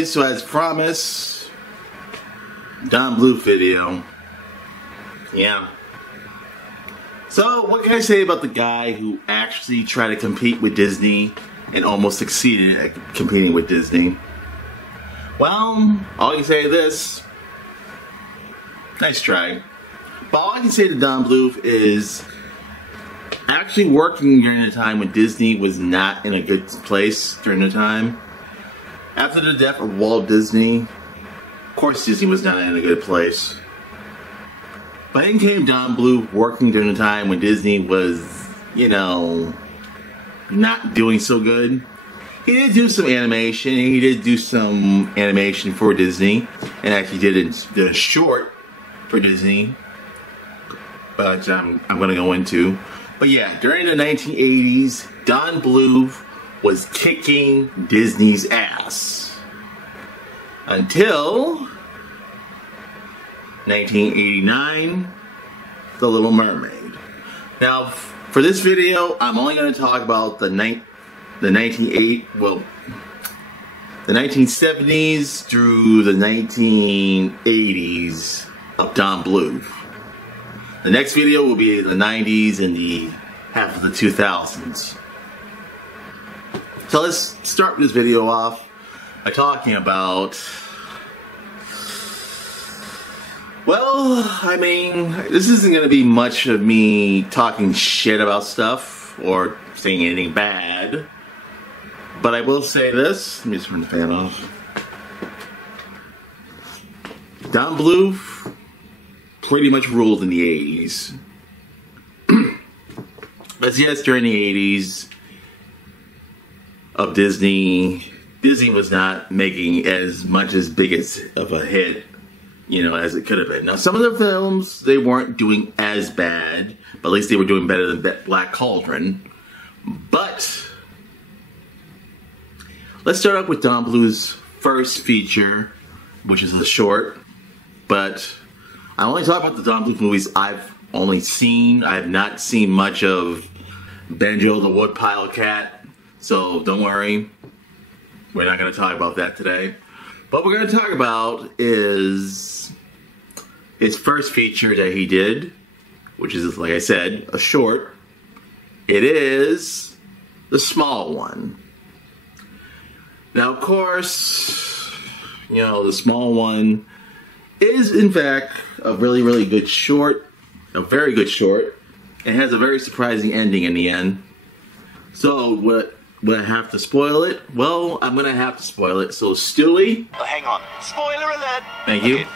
guys, so as promised, Don Bluth video. Yeah. So, what can I say about the guy who actually tried to compete with Disney and almost succeeded at competing with Disney? Well, all I can say is this. Nice try. But all I can say to Don Bluth is actually working during the time when Disney was not in a good place during the time. After the death of Walt Disney, of course Disney was not in a good place. But then came Don Bluth working during the time when Disney was, you know, not doing so good. He did do some animation, and he did do some animation for Disney, and actually did a short for Disney, but I'm going to go into. But yeah, during the 1980s, Don Bluth was kicking Disney's ass. Until 1989, The Little Mermaid. Now, for this video, I'm only going to talk about the 1970s through the 1980s of Don Bluth. The next video will be the 90s and the half of the 2000s. So let's start this video off by talking about, well, I mean, this isn't going to be much of me talking shit about stuff or saying anything bad, but I will say this. Let me just turn the fan off. Don Bluth pretty much ruled in the 80s. But yes, during the 80s of Disney, Disney was not making as much as big of a hit, you know, as it could have been. Now, some of the films, they weren't doing as bad, but at least they were doing better than Black Cauldron. But let's start up with Don Bluth's first feature, which is a short. But I only talk about the Don Bluth movies I've only seen. I have not seen much of Benjo the Woodpile Cat, so don't worry. We're not going to talk about that today. What we're going to talk about is his first feature that he did, which is, like I said, a short. It is the small one. Now, of course, you know, the small one is, in fact, a really, really good short. A very good short. It has a very surprising ending in the end. So, would I have to spoil it? Well, I'm going to have to spoil it. So, Stewie. Oh, hang on. Spoiler alert. Thank you.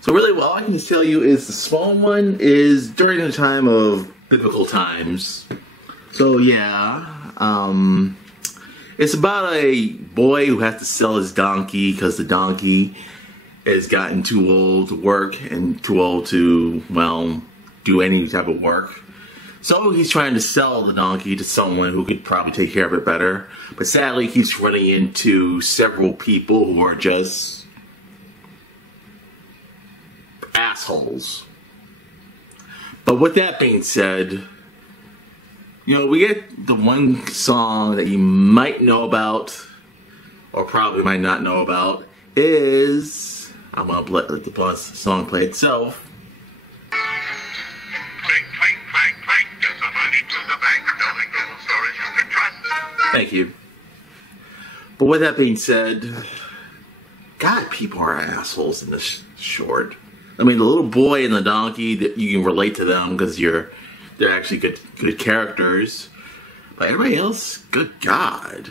So, really, all I can tell you is the small one is during the time of biblical times. So, yeah. It's about a boy who has to sell his donkey because the donkey has gotten too old to work and too old to, well, do any type of work. So he's trying to sell the donkey to someone who could probably take care of it better. But sadly, he keeps running into several people who are just assholes. But with that being said, you know, we get the one song that you might know about, or probably might not know about, is, I'm going to let the song play itself. Thank you. But with that being said, God, people are assholes in this short. I mean, the little boy and the donkey, that you can relate to them because they're actually good characters. But everybody else, good God,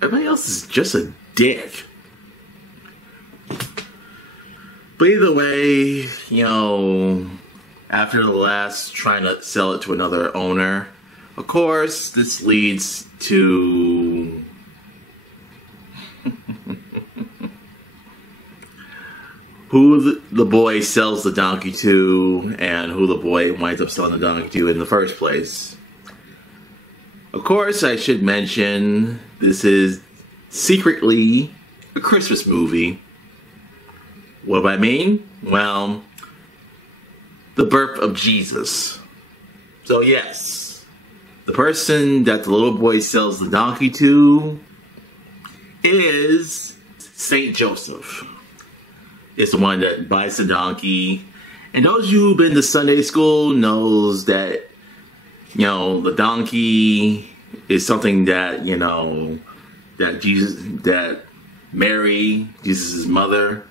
everybody else is just a dick. But either way, you know, after the last trying to sell it to another owner, of course, this leads to who the boy sells the donkey to and who the boy winds up selling the donkey to in the first place. Of course, I should mention this is secretly a Christmas movie. What do I mean? Well, the birth of Jesus. So yes, the person that the little boy sells the donkey to is Saint Joseph. It's the one that buys the donkey. And those of you who've been to Sunday school knows that, you know, the donkey is something that, you know, that Mary, Jesus' mother,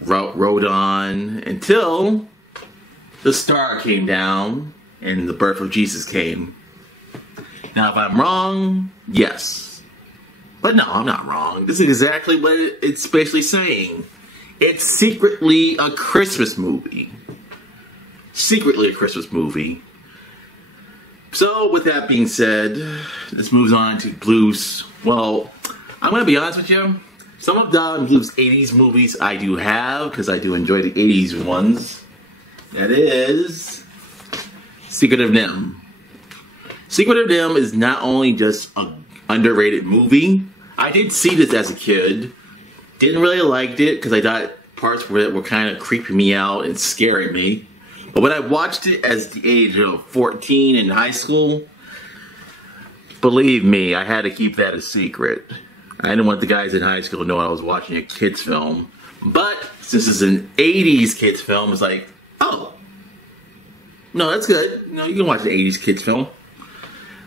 rode on until the star came down and the birth of Jesus came. Now, if I'm wrong, yes. But no, I'm not wrong. This is exactly what it's basically saying. It's secretly a Christmas movie. Secretly a Christmas movie. So, with that being said, this moves on to Bluth's. Well, I'm going to be honest with you. Some of Don Bluth's 80s movies I do have, because I do enjoy the 80s ones. That is Secret of NIMH. Secret of NIMH is not only just an underrated movie. I did see this as a kid. Didn't really like it because I thought parts were kind of creeping me out and scaring me. But when I watched it as the age of 14 in high school, believe me, I had to keep that a secret. I didn't want the guys in high school to know I was watching a kid's film. But since it's an 80s kids film, it's like, oh, no, that's good. You know, you can watch an 80s kids film.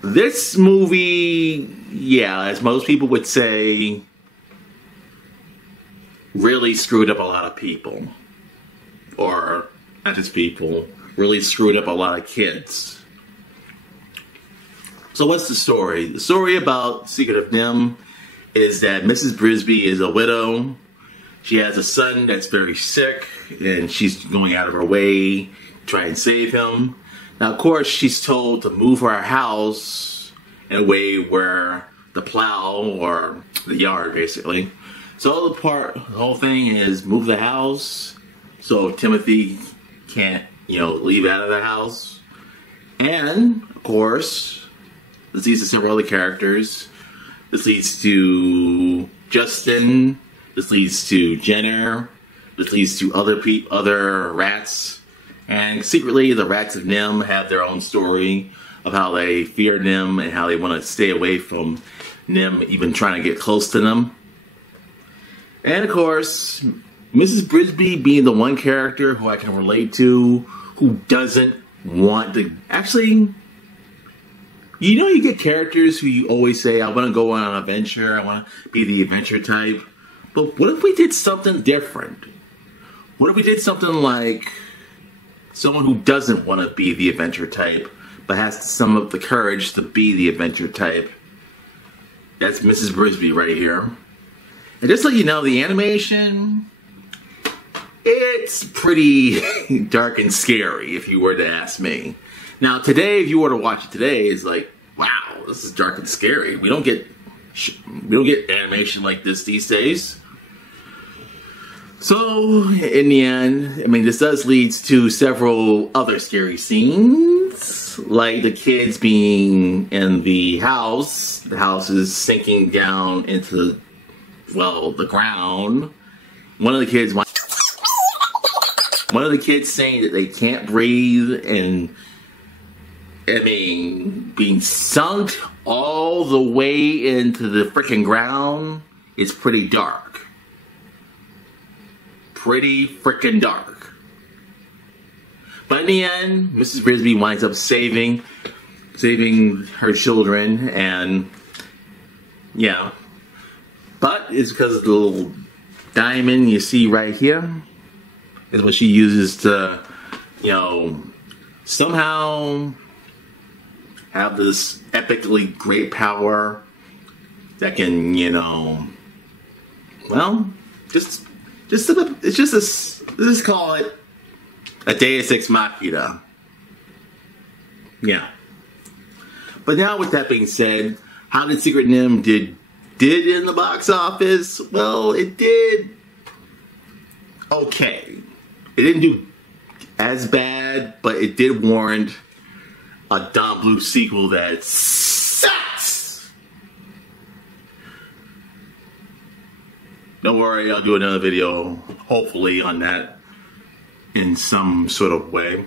This movie, yeah, as most people would say, really screwed up a lot of people. Or, not just people, really screwed up a lot of kids. So what's the story? The story about Secret of NIMH is that Mrs. Brisby is a widow. She has a son that's very sick, and she's going out of her way to try and save him. Now, of course, she's told to move her house in a way where the plow, or the yard, basically. So the whole thing is move the house so Timothy can't, you know, leave out of the house. And, of course, this leads to several other characters. This leads to Justin. This leads to Jenner. This leads to other rats. And secretly, the rats of NIMH have their own story of how they fear NIMH and how they want to stay away from NIMH, even trying to get close to them. And of course, Mrs. Brisby being the one character who I can relate to, who doesn't want to... Actually, you know, you get characters who you always say, I want to go on an adventure, I want to be the adventure type. But what if we did something different? What if we did something like someone who doesn't want to be the adventure type, but has some of the courage to be the adventure type? That's Mrs. Brisby right here. And just so you know, the animation, it's pretty dark and scary, if you were to ask me. Now, today, if you were to watch it today, it's like, wow, this is dark and scary. We don't get animation like this these days. So, in the end, I mean, this does lead to several other scary scenes, like the kids being in the house. The house is sinking down into, well, the ground. One of the kids saying that they can't breathe, and I mean, being sunk all the way into the freaking ground is pretty dark. Pretty freaking dark. But in the end, Mrs. Brisby winds up saving her children, and yeah. But it's because of the little diamond you see right here is what she uses to, you know, somehow have this epically great power that can, you know, well, let's call it a Deus Ex Machina. Yeah. But now, with that being said, how did Secret NIMH did in the box office? Well, it did okay. It didn't do as bad, but it did warrant a Don Bluth sequel that sucks. Don't worry, I'll do another video, hopefully, on that in some sort of way.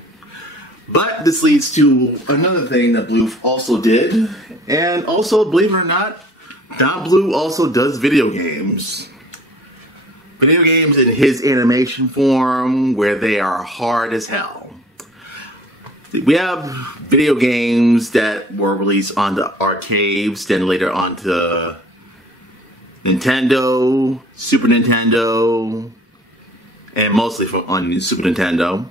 But this leads to another thing that Bluth also did. And also, believe it or not, Don Bluth also does video games. Video games in his animation form where they are hard as hell. We have video games that were released on the arcades, then later onto Nintendo, Super Nintendo, and mostly on Super Nintendo,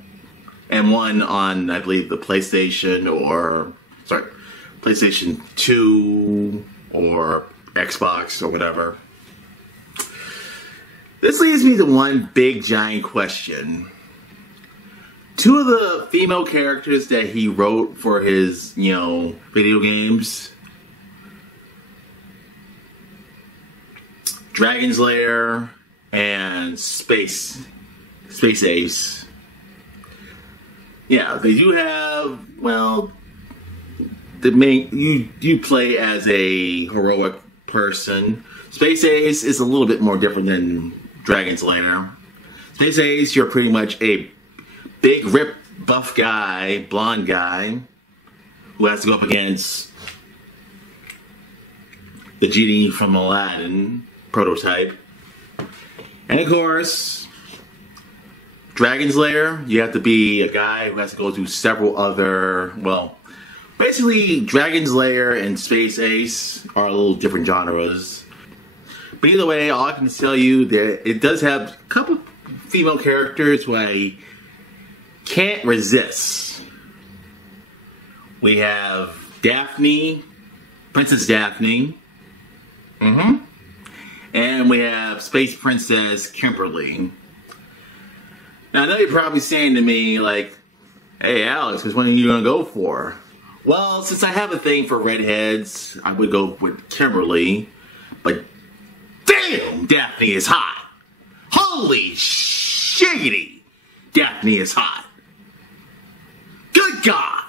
and one on, I believe, the PlayStation PlayStation 2 or Xbox or whatever. This leads me to one big giant question. Two of the female characters that he wrote for his, video games, Dragon's Lair and Space Ace. Yeah, they do have, the main, you play as a heroic person. Space Ace is a little bit more different than Dragon's Lair. Space Ace, you're pretty much a big, ripped, buff guy, blonde guy, who has to go up against the genie from Aladdin prototype. And of course, Dragon's Lair, you have to be a guy who has to go through several other, basically Dragon's Lair and Space Ace are a little different genres. But either way, all I can tell you that it does have a couple female characters who I can't resist. We have Daphne, Princess Daphne, and we have Space Princess Kimberly. Now I know you're probably saying to me like, "Hey Alex, which one are you gonna go for?" Well, since I have a thing for redheads, I would go with Kimberly, but damn, Daphne is hot. Holy shiggity, Daphne is hot. Good God.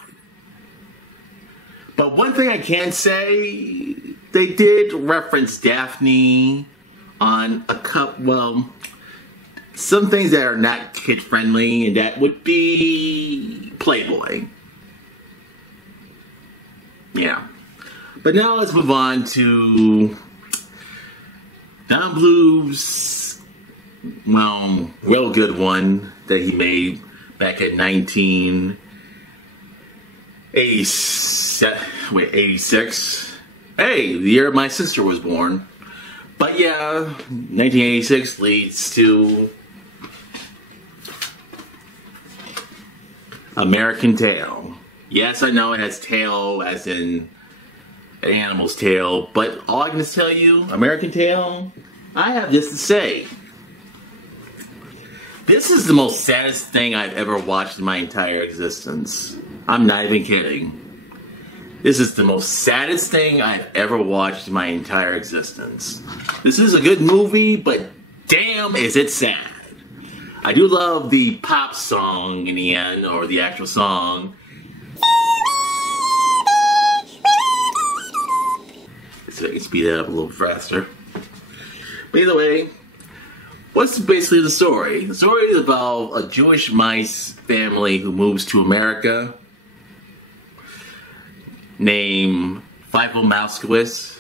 But one thing I can say, they did reference Daphne on some things that are not kid friendly, and that would be Playboy. Yeah. But now let's move on to Don Bluth's, real good one that he made back in 1986. Hey, the year my sister was born. But yeah, 1986 leads to American Tail. Yes, I know it has tail as in an animal's tail, but all I can just tell you, American Tail, I have this to say. This is the most saddest thing I've ever watched in my entire existence. I'm not even kidding. This is the most saddest thing I've ever watched in my entire existence. This is a good movie, but damn is it sad. I do love the pop song in the end, or the actual song. So I can speed that up a little faster. But either way, what's basically the story? The story is about a Jewish mice family who moves to America, named Fievel Mouskowitz.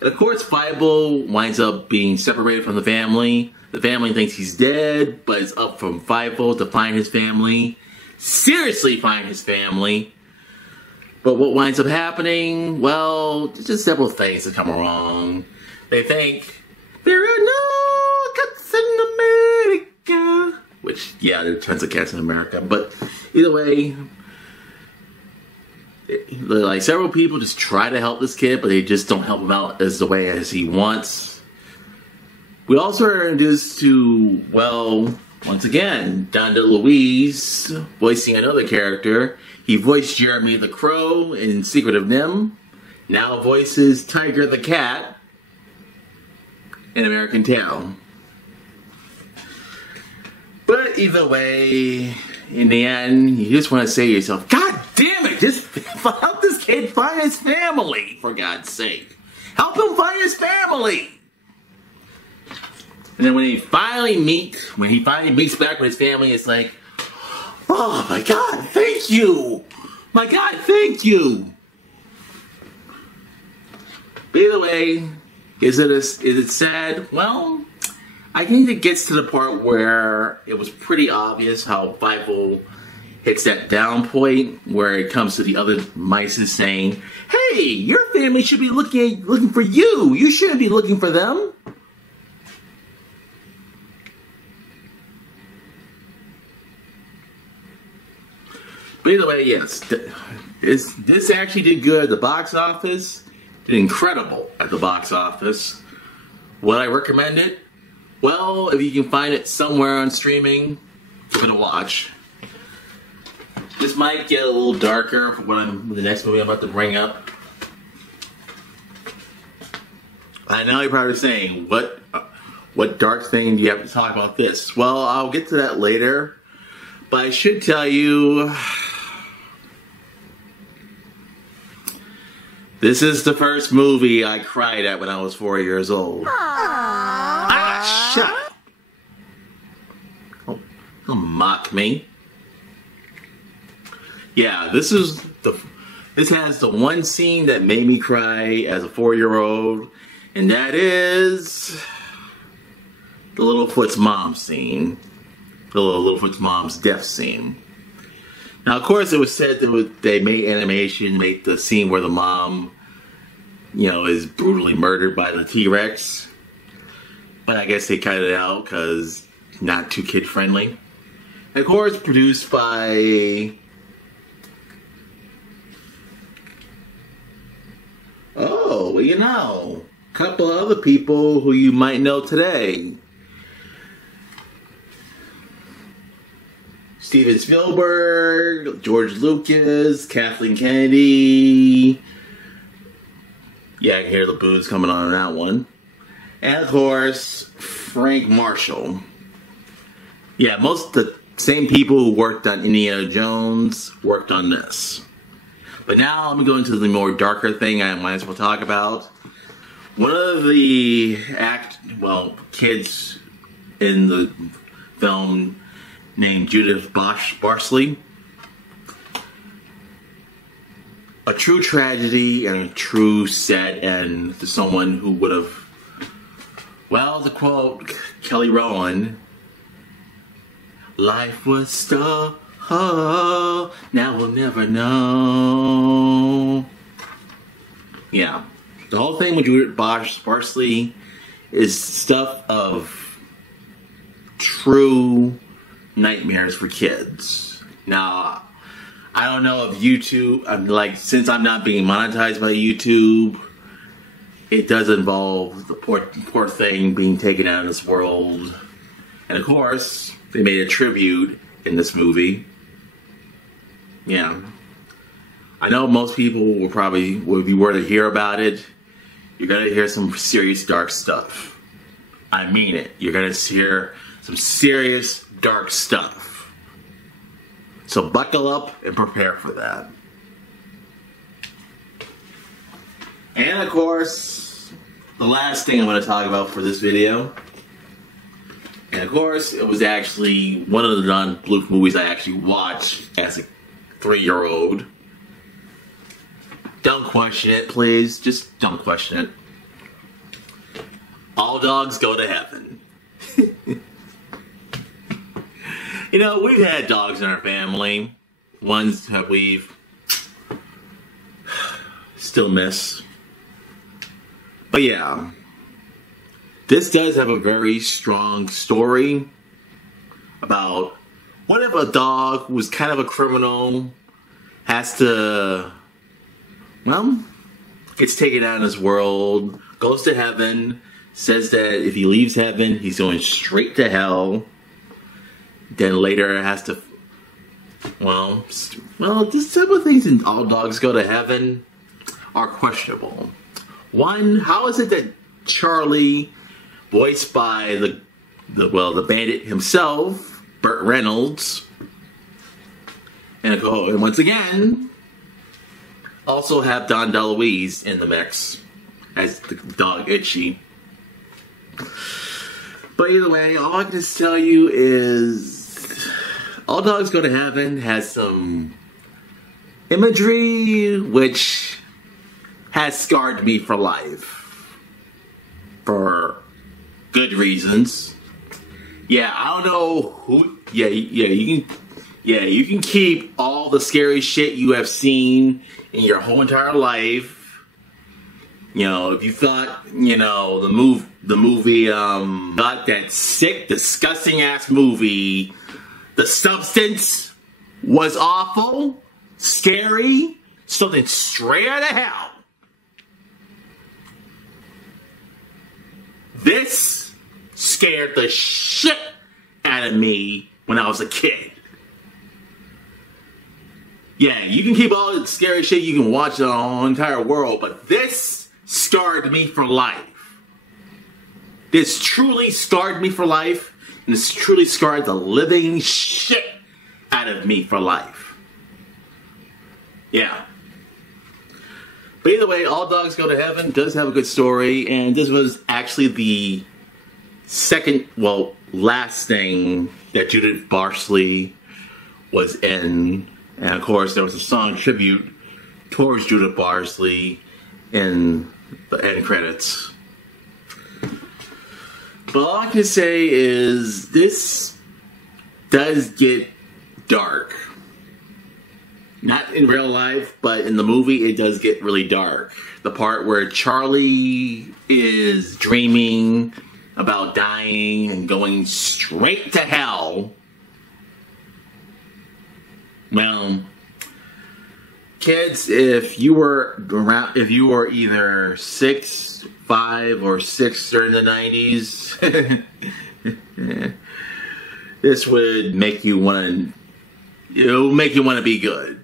And of course, Fievel winds up being separated from the family. The family thinks he's dead, but it's up from Fievel to find his family. Seriously find his family. But what winds up happening? Well, just several things that come wrong. They think there are no cats in America. Which, yeah, there are tons of cats in America. But either way, like several people just try to help this kid, but they just don't help him out as the way as he wants. We also are introduced to, once again, Don DeLuise voicing another character. He voiced Jeremy the Crow in Secret of NIMH. Now voices Tiger the Cat in American Tail. But either way, in the end, you just want to say to yourself, God damn it, just help this kid find his family, for God's sake. Help him find his family. And then when he finally meets back with his family, it's like, oh my God, thank you. My God, thank you. But But either way, is it sad? Well, I think it gets to the part where it was pretty obvious how Fievel hits that down point where it comes to the other mice saying, "Hey, your family should be looking for you. You shouldn't be looking for them." But either way, yes, this actually did good at the box office. Did incredible at the box office. Would I recommend it? Well, if you can find it somewhere on streaming, give it a watch. This might get a little darker for the next movie I'm about to bring up. I know you're probably saying, what dark thing do you have to talk about this? Well, I'll get to that later. But I should tell you, this is the first movie I cried at when I was 4 years old. Ah, shut up. Don't mock me. Yeah, this has the one scene that made me cry as a 4-year-old, and that is the Littlefoot's mom scene. The Littlefoot's mom's death scene. Now, of course, it was said that they made animation, made the scene where the mom, is brutally murdered by the T-Rex. But I guess they cut it out because not too kid-friendly. And of course, produced by... a couple of other people who you might know today. Steven Spielberg, George Lucas, Kathleen Kennedy. Yeah, I can hear the boos coming on that one. And of course, Frank Marshall. Yeah, most of the same people who worked on Indiana Jones worked on this. But now let me go into the more darker thing I might as well talk about. One of the kids in the film named Judith Barsley. A true tragedy and a true sad end to someone who would have, to quote Kelly Rowland, life was stuck. Oh, now we'll never know. Yeah. The whole thing with Judith Barsley is stuff of true nightmares for kids. Now, I don't know if YouTube, since I'm not being monetized by YouTube, it does involve the poor thing being taken out of this world. And of course, they made a tribute in this movie. Yeah. I know most people if you were to hear about it, you're going to hear some serious dark stuff. I mean it. You're going to hear some serious dark stuff. So buckle up and prepare for that. And of course, the last thing I'm going to talk about for this video. And of course, it was actually one of the non-Bluth movies I actually watched as a 3-year-old. Don't question it, please. Just don't question it. All dogs go to heaven. We've had dogs in our family. Ones that we've still miss. But yeah. This does have a very strong story about what if a dog who was kind of a criminal has to, gets taken out of this world, goes to heaven, says that if he leaves heaven, he's going straight to hell. Then later has to, just some of the things in All Dogs Go to Heaven are questionable. One, how is it that Charlie, voiced by the bandit himself, Burt Reynolds, and once again, also have Don DeLuise in the mix as the dog Itchy. But either way, all I can just tell you is All Dogs Go to Heaven has some imagery which has scarred me for life. For good reasons. Yeah, I don't know who. You can keep all the scary shit you have seen in your whole entire life. You know, if you thought, you know, the movie, got that sick, disgusting ass movie, The Substance, was awful, scary, something straight out of hell. This scared the shit out of me when I was a kid. Yeah, you can keep all the scary shit you can watch in the whole entire world, but this scarred me for life. This truly scarred me for life, and this truly scarred the living shit out of me for life. Yeah. But either way, All Dogs Go to Heaven does have a good story, and this was actually the second, well, last thing that Judith Barsley was in. And of course, there was a song tribute towards Judith Barsley in the end credits. But all I can say is this does get dark. Not in real life, but in the movie it does get really dark. The part where Charlie is dreaming about dying and going straight to hell. Well, kids, if you were either 6, 5, or 6 during the 90s, this would make you want to. It'll make you want to be good.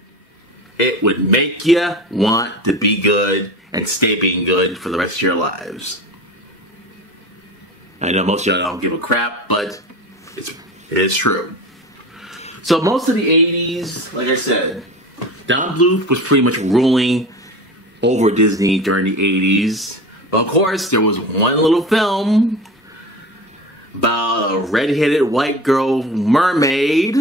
It would make you want to be good and stay being good for the rest of your lives. I know most of y'all don't give a crap, but it is true. So most of the 80s, like I said, Don Bluth was pretty much ruling over Disney during the 80s. But of course, there was one little film about a red-headed white girl mermaid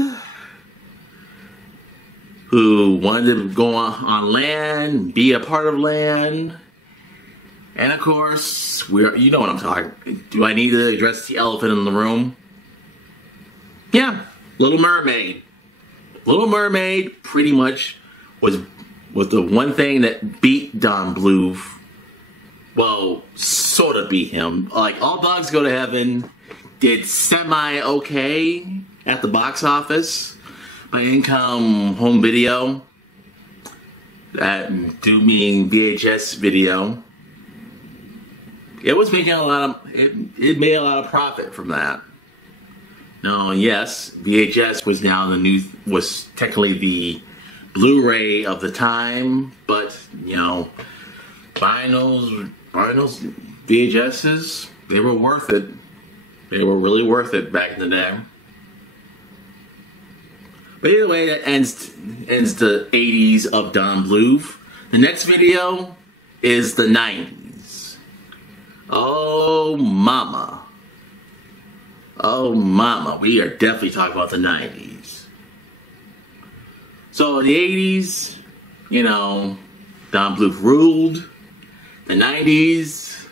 who wanted to go on land, be a part of land. And of course, you know what I'm talking. Do I need to address the elephant in the room? Yeah, Little Mermaid. Little Mermaid pretty much was the one thing that beat Don Bluth. Well, sort of beat him. Like, All Dogs Go to Heaven did semi-okay at the box office. But in come home video, that do mean VHS video, it was making a lot of, it made a lot of profit from that. Now, yes, VHS was now was technically the Blu-ray of the time, but, you know, vinyls, VHSs, they were worth it. They were really worth it back in the day. But either way, that ends the 80s of Don Bluth. The next video is the 90s. Oh, mama. Oh, mama. We are definitely talking about the 90s. So, the 80s, you know, Don Bluth ruled. The 90s,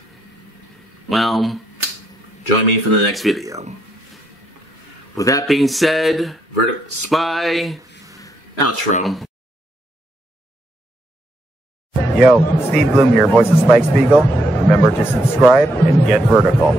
well, join me for the next video. With that being said, Vertical Spy, outro. Yo, Steve Bloom here, voice of Spike Spiegel. Remember to subscribe and get vertical.